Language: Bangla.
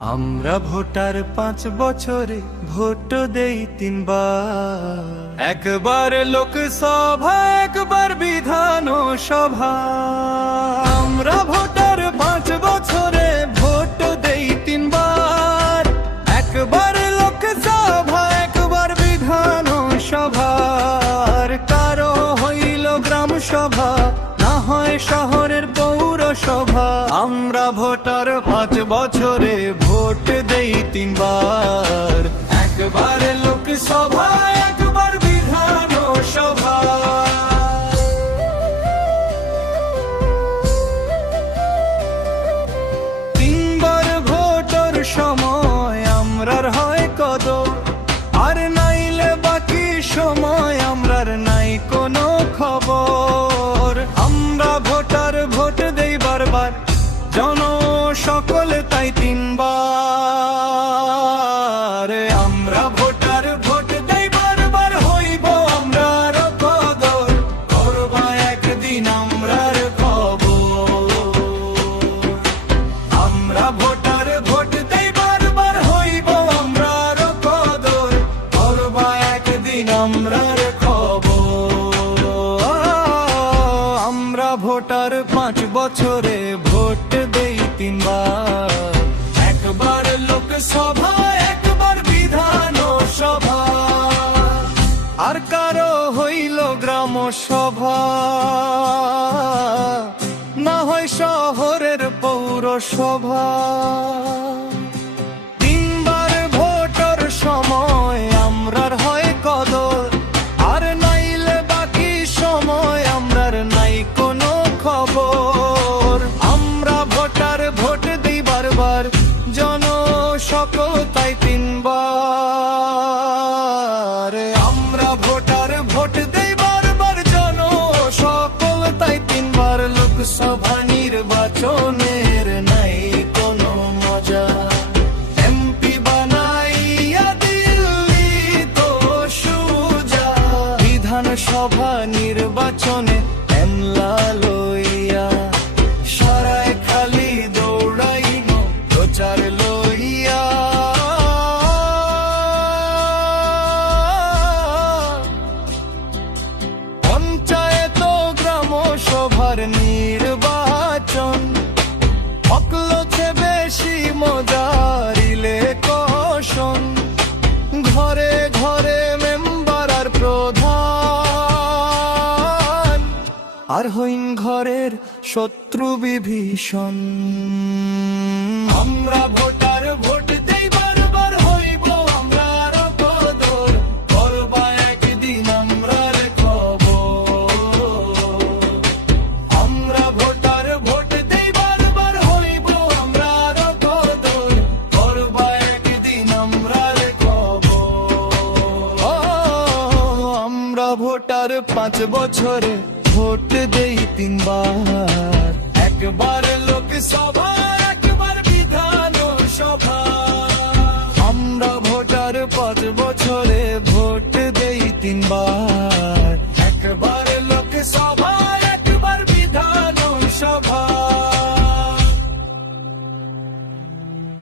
আমরা ভোটার 5 বছরে ভোট দেই 3 বার, একবার লোকসভা একবার বিধানসভা। আমরা ভোটার 5 বছরে ভোট দেই 3 বার, একবার লোকসভা একবার বিধানসভার। কারো হইল গ্রাম সভা, না হয় শহরের পৌরসভা। আমরা ভোটার 5 বছরে ভোট দেই 3 বার, একবার লোকসভা একবার বিধানসভা। 3 বার ভোটের সময় আমরার হয় কদর, আর নাইলে বাকি সময় আমরার নাই কোনো খবর। আমরা ভোটার ভোট দেই বারবার, জন সকলে তাই 3 বার। আমরা ভোটার ভোট দেই বারবার, হইব আমরার কদর, করবা একদিন আমরার খবর। আমরা ভোটার ভোট দেই বারবার, হইব আমরার কদর, করবা একদিন আমরার খবর। আমরা ভোটার 5 বছরে ভোট দেই 3 বার, একবার লোকসভা একবার বিধানসভা। আর কারো হইল গ্রাম সভা, না হয় শহরের পৌরসভা। 3 বার ভোটের সময় আমরার হয় কদর, আর নাইলে বাকি সময় আমরার নাই কোনো খবর। আমরা ভোটার ভোট দিই বারবার, জন সকল তাই 3 বার। আমরা ভোটার ভোট দেই বারবার, জন সকল তাই 3 বার। লোকসভা নির্বাচনের নাই কোনো মজা, এমপি বানাইয়া দিল্লি তো সুজা। বিধানসভা নির্বাচনে এমলা লইয়া সারায় খালি দৌড়াইব প্রচার লইয়া। পঞ্চায়েত গ্রাম সভার নির্বাচন অকলছে বেশি মজার ইলেকশন। ঘরে ঘরে মেম্বার আর প্রধান, আর হইন ঘরের শত্রু বিভীষণ। আমরা ভোটার ভোট দেই বারবার, হইব আমরার কদর, করবা একদিন আমরার খবর। আমরা ভোটার ভোট দেই বারবার, হইব আমরার কদর, করবা একদিন আমরার খবর। আমরা ভোটার 5 বছরে ভোট দেই 3 বার, একবার লোকসভা একবার বিধানসভা। আমরা ভোটার 5 বছরে